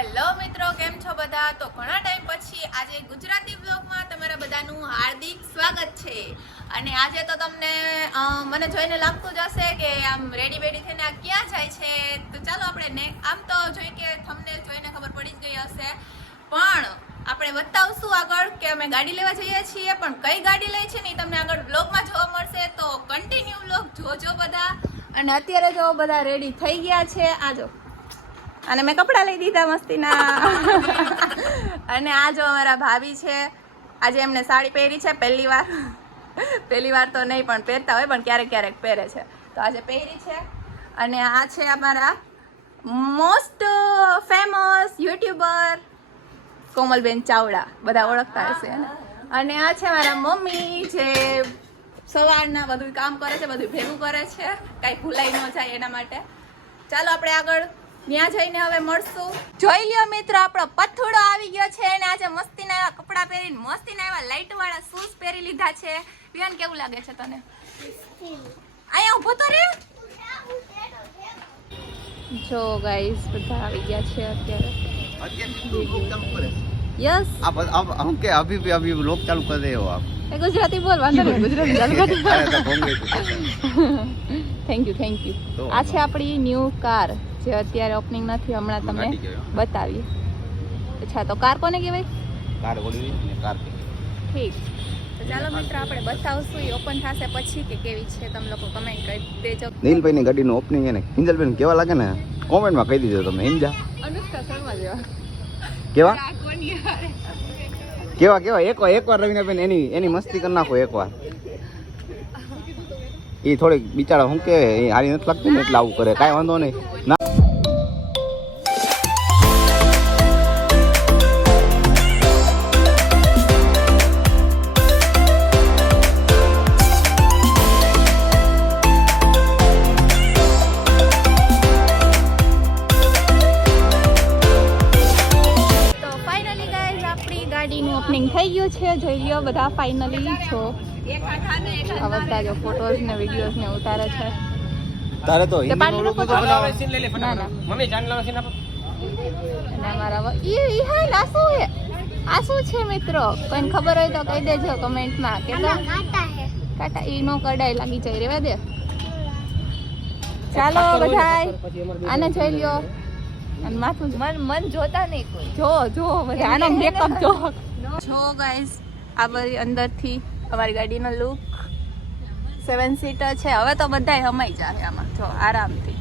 Hello મિત્રો, કેમ છો બધા? તો ઘણા ટાઈમ પછી આજે ગુજરાતી બ્લોગમાં તમારા બધાનું હાર્દિક સ્વાગત છે. અને આજે તો તમને મને જોઈને લાગતું જ હશે કે આમ રેડી બેડી થઈને આ ક્યાં જાય છે. તો ચાલો આપણે આમ તો જોઈ કે થંબનેલ જોઈને ખબર પડી જ ગઈ હશે, પણ આપણે બતાવશું આગળ કે અમે ગાડી લેવા જઈએ છીએ. પણ કઈ ગાડી લઈ છે ને તમને આગળ બ્લોગમાં જોવા મળશે, તો કન્ટિન્યુ બ્લોગ જોજો બધા. અને અત્યારે જો બધા રેડી થઈ ગયા છે. આજો અને મેં કપડાં લઈ દીધા મસ્તીના. અને આ જો અમારા ભાભી છે, આજે એમને સાડી પહેરી છે પહેલી વાર તો નહીં, પણ પહેરતા હોય, પણ ક્યારેક ક્યારેક પહેરે છે. તો આજે પહેરી છે. અને આ છે અમારા most famous YouTuber Komalben Chavda, બધા ઓળખતા હશે. અને આ છે મારા મમ્મી, જે સવારના બધું કામ કરે છે, બધું ભેગું કરે છે, કાંઈ ભૂલાઈ ન જાય એના માટે. ચાલો આપણે આગળ ત્યાં જઈને હવે મળશું. જોઈ લ્યો મિત્રો, આપણો પથુડો આવી ગયો છે. અને આજે મસ્તીના એવા કપડાં પહેરીને મસ્તીના એવા લાઇટ વાળા શૂઝ પહેરી લીધા છે. વિહાન, કેવું લાગે છે તને? અહીંયા ઊભો તો રે. જો ગાઈસ, બધા આવી ગયા છે અત્યારે. यस अब हम के अभी लोग चालू कर रहे हो आप गुजराती बोल वांधो नहीं, गुजराती चालू कर. थैंक यू આ છે આપણી ન્યૂ કાર, જે અત્યારે ઓપનિંગ નથી, હમણાં તમને બતાવીએ. અચ્છા, તો કાર કોને કહેવાય? કાર ઓલી ને કાર ઠીક. તો ચાલો મિત્રો, આપણે બતાવશું. એ ઓપન થશે પછી કે કેવી છે, તમે લોકો કમેન્ટ કરી દેજો. નીલભાઈ ની ગાડીનું ઓપનિંગ એને હિંજલબેન કેવા લાગે ને કોમેન્ટમાં કહી દીધો તમે. હિંજા અનુષ્કા શર્મા જેવા કેવા એકવાર રવિનાબેન એની મસ્તી કરી નાખો એકવાર. એ થોડીક બિચારા શું કે હારી નથી લાગતી ને એટલે આવું કરે. કાંઈ વાંધો નહીં. ઓપનિંગ થઈ ગયું છે. જોઈ લ્યો બધા ફાઇનલી છો. બધા જો ફોટોઝ ને વિડીયોઝ ને ઉતારે છે. તારે તો મમ્મી જાન આ શું છે મિત્રો? કોઈને ખબર હોય તો કહી દેજો કમેન્ટમાં. કે કાટા ઈ નો કડાઈ લાગી જાય, રેવા દે. ચાલો બધાય આને જોઈ લ્યો. અને માથું મન જોતા નહીં કોઈ. જો બધા આનો મેકઅપ જો ગાઈસ. આ બધી અંદરથી અમારી ગાડીનો લુક 7 સીટર છે. હવે તો બધાય હમાઈ જાય આમાં, જો આરામથી.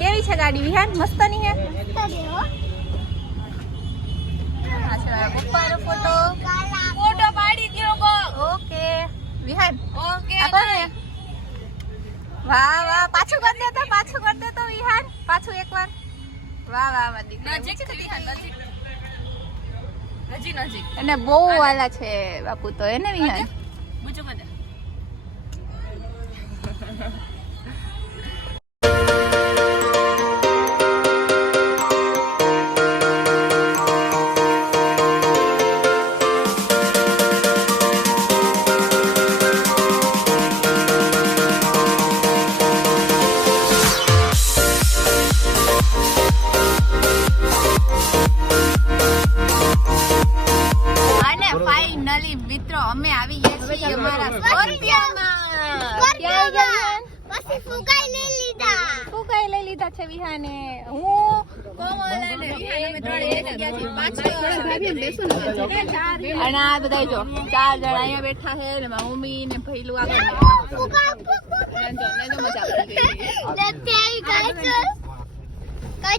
કેવી છે ગાડી વિહાન? મસ્ત ની હે. પપ્પાનો ફોટો પાડી દ્યો. Okay Vihaan, okay. વાહ, પાછું કરી દેતો વિહાન, પાછું એકવાર. વાહ નજીક અને બહુ વાલા છે બાપુ તો એને વિહાન. મિત્રો, અમે આવી ગયા છીએ અમારા સ્કોર્પિયોમાં. પછી ફુગાઈ લઈ લીધા છે વિહાને. હું કોમલ અને વિહાન અમે ત્રણ એક જગ્યાથી પાછળ અને આ બધા જો 4 જણા અહીંયા બેઠા છે ને મારી મમ્મી ને ભઈલું આગળ. મજા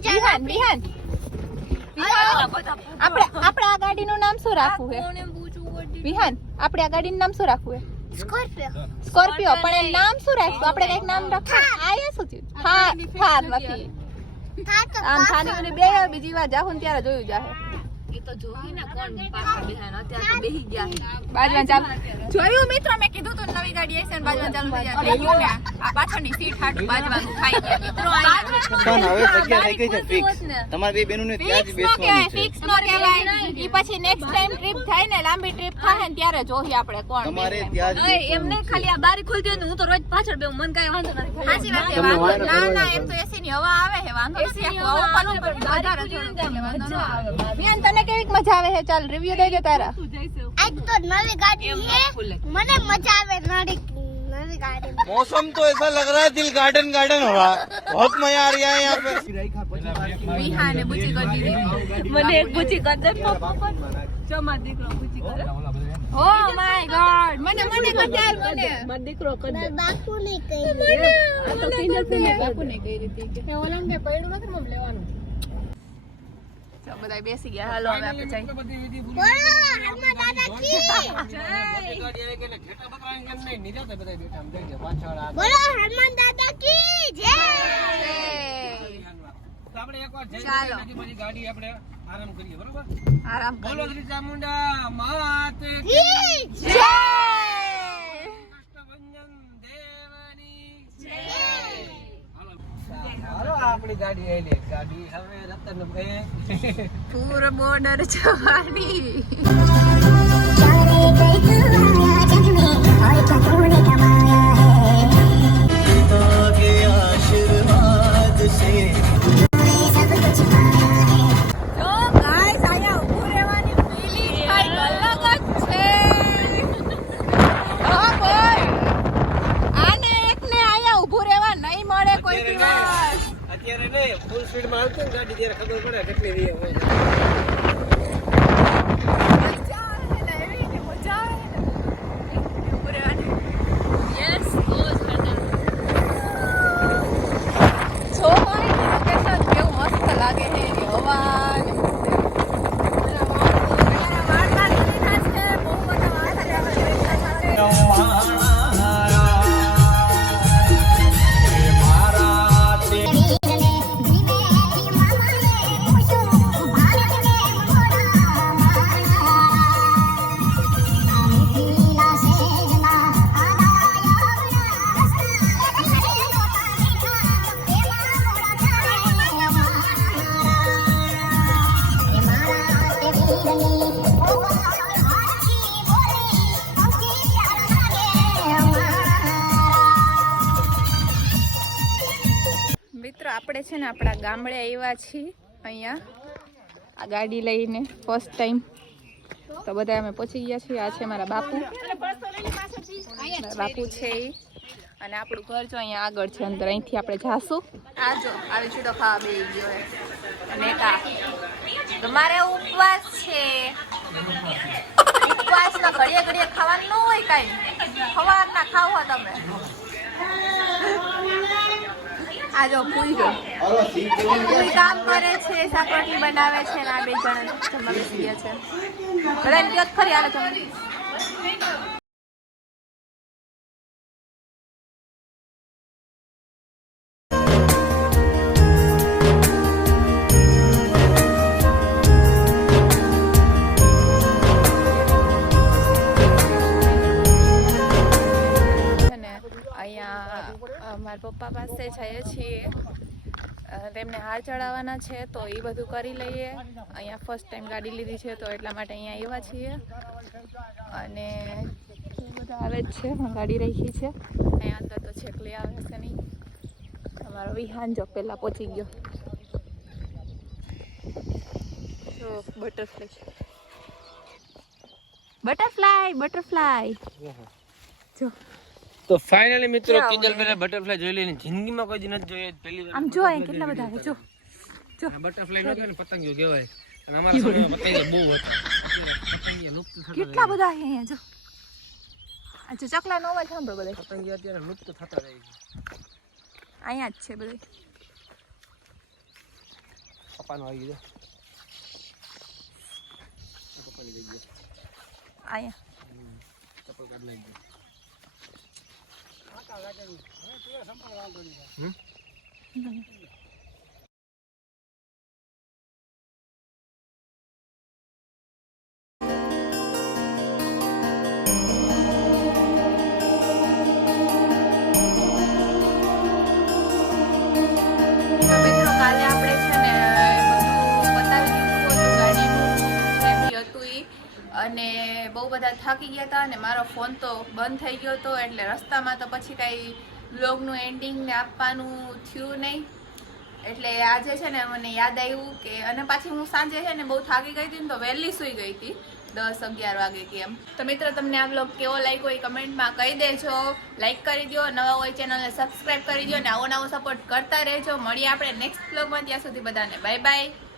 આવી. વિહાન આપણે આ ગાડીનું નામ શું રાખવું છે વિહાન? આપણે આ ગાડીનું નામ શું રાખવું છે? સ્કોર્પિયો. પણ એ નામ શું રાખવું? આપણે કઈક નામ રાખવું. આયા શું થયું? થાર નથી. આમ થાની મને બે બીજી વાર જાહું ને ત્યારે જોયું જાહે. બાજવા ચાલુ જોયું મિત્રો, મેં કીધું તો નવી ગાડી આવી છે ને બાજવા ચાલુ થઈ જાય. આ પાછળની સીટ હાટું બાજવાનું થાય છે મિત્રો. પણ હવે જગ્યા થઈ ગઈ છે ફિક્સ. તમારે બે બેનોને ત્યાં જ બેસવાનું છે. ફિક્સ નો કહેવાય. ઈ પછી નેક્સ્ટ ટાઈમ ટ્રીપ થાય ને, લાંબી ટ્રીપ થાય ને ત્યારે જોઈ આપણે કોણ તમારે ત્યાં જ એમને ખાલી આ બારી ખોલતી હોય હું તો રોજ પાછળ બેહું, મને કાંઈ વાંધો નથી. સાચી વાત છે. વાંધો ના એમ તો એસી ની હવા આવે છે, વાંધો નથી. ઉપર વધારે થોડું વાંધો ન આવે. બેન તને કેવી મજા આવે છે? ચાલ રિવ્યુ દઈ દે તારા. આજ તો નવી ગાડી છે, મને મજા આવે નવી गाड़ी में। मौसम तो ऐसा लग रहा है दिल गार्डन गार्डन हो रहा है, बहुत मजा आ रहा है यहाँ पे। વિહા ને બુચી કરી દીધી. મને એક બુચી કર દે ચમા દીકરો બુચી કરે. ઓ માય ગોડ, મને કર ચાલ મને. મારો દીકરો કર દે. બાપુ ને કહી મને આ તો કિંજલ થી બાપુ ને કહી દીધી કે ઓલામ કે પડ્યું નથી મમ લેવાનું. તો બધા બેસી ગયા. હાલો હવે આપણે જઈએ. બોલો હનુમાન દાદા કી જય. બોલો હનુમાન દાદા કી જય. ચાલો ગાડી આપણે આરામ કરીએ, બરોબર? આરામ બોલો શ્રી ચામુંડા માત કી જય. કૃષ્ણભંજન દેવની જય. હાલો આપણી ગાડી આલી. ગાડી હવે રતન ભાઈ પૂર બોર્ડર જવાની. અત્યારે નહીં, ફૂલ સ્પીડ માં આવતી ને ગાડી ત્યારે ખબર પડે કેટલી વીએ હોય. મિત્રો આપણે છે ને આપણા ગામડે આવ્યા છીએ. અહીંયા આ ગાડી લઈને ફર્સ્ટ ટાઈમ તો બધા અમે પહોંચી ગયા છીએ. આ છે મારા બાપુ, બાપુ છે એ. અને આપણું ઘર જો અહીંયા આગળ છે અંદર. અહીંથી આપણે જાશું. આ જો આવી ચૂડો ખાવા બેસી ગયો છે. અને કા તમારે ઉપવાસ છે. ઉપવાસમાં ઘડીએ ઘડીએ ખાવાનું ન હોય કાંઈ. સવારના ખાવ તમે. આ જો ફૂલ જો ફૂલ કામ કરે છે, શાક રોટલી બનાવે છે. ને આ બે જણા જમવા બેસી ગયા છે. બધાને કયો ખરી હાલે તમે. મારા પપ્પા પાસે જઈએ છીએ, તેમને હાર ચડાવવાના છે તો એ બધું કરી લઈએ. અહીંયા ફર્સ્ટ ટાઈમ ગાડી લીધી છે તો એટલા માટે અહીંયા આવ્યા છીએ. અને બધા આવે જ છે, ગાડી રાખી છે અહીંયા અંદર તો છેક લઈ આવે છે નહીં. અમારો વિહાન જો પહેલાં પહોંચી ગયો. તો બટરફ્લાય જો. તો ફાઇનલી મિત્રો કિંજલ બેને બટરફ્લાય જોઈ લઈને જિંદગીમાં કોઈ દી નથી જોઈ. પહેલી વાર આમ જો અહીં કેટલા બધા આવે જો. જો બટરફ્લાય નો કહેવાય ને, પતંગિયો કહેવાય. અને અમારા સમયમાં પતંગિયા બહુ હતા. પતંગિયા લુપ્ત થતા કેટલા બધા છે અહીંયા જો. આ જો ચકલાનો અવાજ સાંભળો બધા. પતંગિયા અત્યારે લુપ્ત થતા જાય છે. અહીંયા જ છે બધા. પપ્પાનો આવી ગયો. કાલે આપણે છે ને બધું બતાવી દીધું હતું ગાડીનું જે બી હતું ઈ, અને બહુ બધા થાકી ગયા હતા અને મારો ફોન તો બંધ થઈ ગયો હતો, એટલે રસ્તામાં તો પછી કાંઈ બ્લોગનું એન્ડિંગ ને આપવાનું થયું નહીં. એટલે આજે છે ને મને યાદ આવ્યું કે, અને પાછી હું સાંજે છે ને બહુ થાકી ગઈ હતી ને તો વહેલી સૂઈ ગઈ હતી 10-11 વાગે કે એમ. તો મિત્રો તમને આ બ્લોગ કેવો લાગ્યો એ કમેન્ટમાં કહી દેજો, લાઈક કરી દો, નવા હોય ચેનલને સબસ્ક્રાઈબ કરી દો અને આવો નવો સપોર્ટ કરતા રહેજો. મળીએ આપણે નેક્સ્ટ બ્લોગમાં, ત્યાં સુધી બધાને બાય બાય.